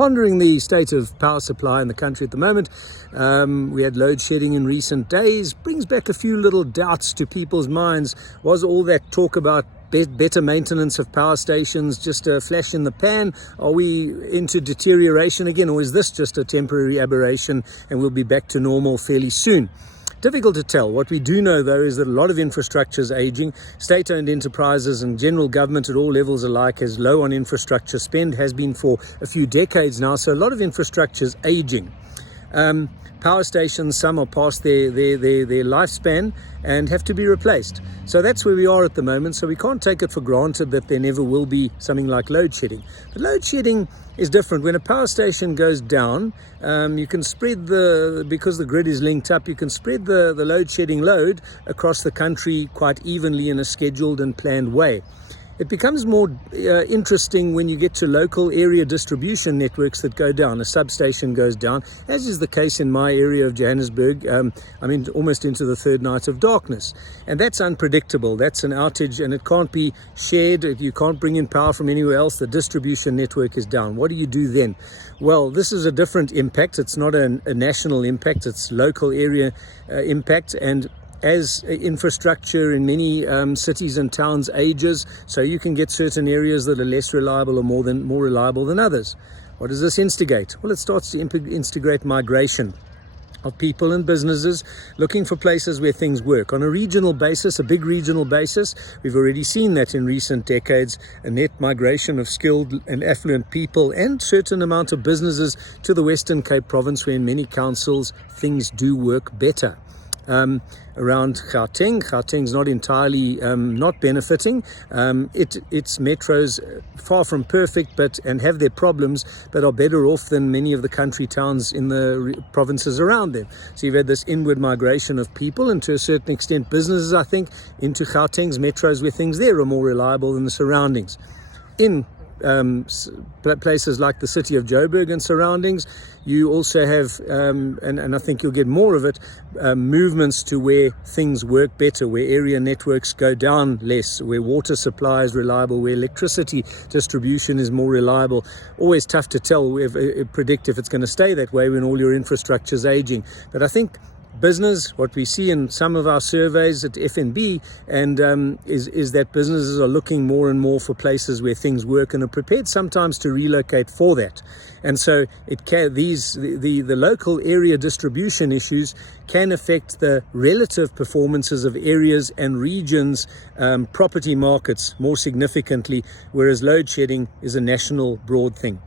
pondering the state of power supply in the country at the moment. We had load shedding in recent days. Brings back a few little doubts to people's minds. Was all that talk about better maintenance of power stations just a flash in the pan? Are we into deterioration again, or is this just a temporary aberration and we'll be back to normal fairly soon? Difficult to tell. What we do know, though, is that a lot of infrastructure is aging. State-owned enterprises and general government at all levels alike is low on infrastructure spend, has been for a few decades now. So a lot of infrastructure is aging. Power stations, some are past their lifespan and have to be replaced. So that's where we are at the moment. So we can't take it for granted that there never will be something like load shedding. But load shedding is different. When a power station goes down, you can spread because the grid is linked up, you can spread the load shedding load across the country quite evenly in a scheduled and planned way. It becomes more interesting when you get to local area distribution networks that go down. A substation goes down, as is the case in my area of Johannesburg. I'm almost into the third night of darkness. And that's unpredictable. That's an outage and it can't be shared. You can't bring in power from anywhere else. The distribution network is down. What do you do then? Well, this is a different impact. It's not a national impact. It's local area impact. And as infrastructure in many cities and towns ages, so you can get certain areas that are less reliable or more reliable than others. What does this instigate? Well, it starts to instigate migration of people and businesses looking for places where things work. On a regional basis, a big regional basis, we've already seen that in recent decades, a net migration of skilled and affluent people and certain amount of businesses to the Western Cape province, where in many councils things do work better. Around Gauteng's not entirely not benefiting. Its metros far from perfect, and have their problems, but are better off than many of the country towns in the provinces around them. So you've had this inward migration of people, and to a certain extent businesses, I think, into Gauteng's metros where things there are more reliable than the surroundings. In places like the city of Joburg and surroundings, you also have, and I think you'll get more of it, movements to where things work better, where area networks go down less, where water supply is reliable, where electricity distribution is more reliable. Always tough to predict if it's going to stay that way when all your infrastructure is aging. But I think business, what we see in some of our surveys at FNB, and is that businesses are looking more and more for places where things work and are prepared sometimes to relocate for that. And so the local area distribution issues can affect the relative performances of areas and regions, property markets more significantly, whereas load shedding is a national broad thing.